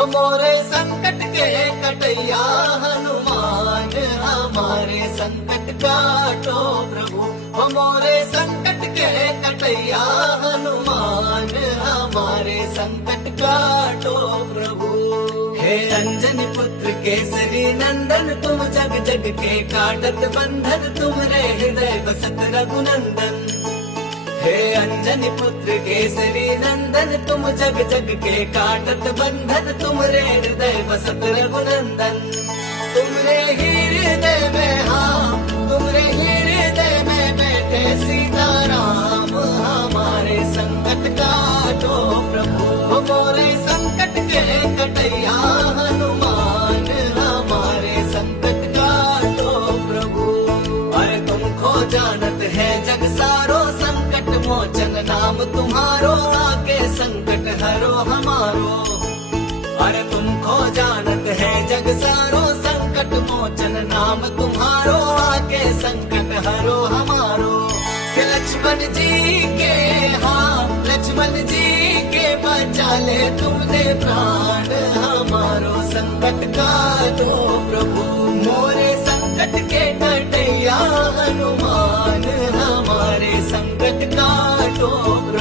हो मोरे संकट के कटैया हनुमान, हमारे संकट काटो प्रभु। हो मोरे संकट के कटैया हनुमान, हमारे संकट काटो प्रभु। हे अंजनी पुत्र केसरी नंदन, तुम जग जग के काटत बंधन, तुमरे हृदय बसत रघुनंदन। हे अंजनी पुत्र केसरी नंदन, तुम जग जग के काटत बंधन, तुमरे हृदय बसत रघुनंदन। तुमरे ही हृदय में, हाँ तुमरे ही हृदय में बैठे सीताराम, हमारे संकट काटो प्रभु। हो मोरे संकट के कटैया हनुमान, हमारे संकट काटो प्रभु। अरे तुम खो जानत है जग सारो, संकट मोचन नाम तुम्हारो, आके संकट हरो हमारो। अरे तुम खो जानत है जग सारो, संकट मोचन नाम तुम्हारो, आके संकट हरो हमारो। कि लक्ष्मण जी के, हाँ लक्ष्मण जी के बचा ले तुमने प्राण, हमारो संकट काटो प्रभु। मोरे संकट के कटैया हनुमान, हमारे संकट काटो प्रभु।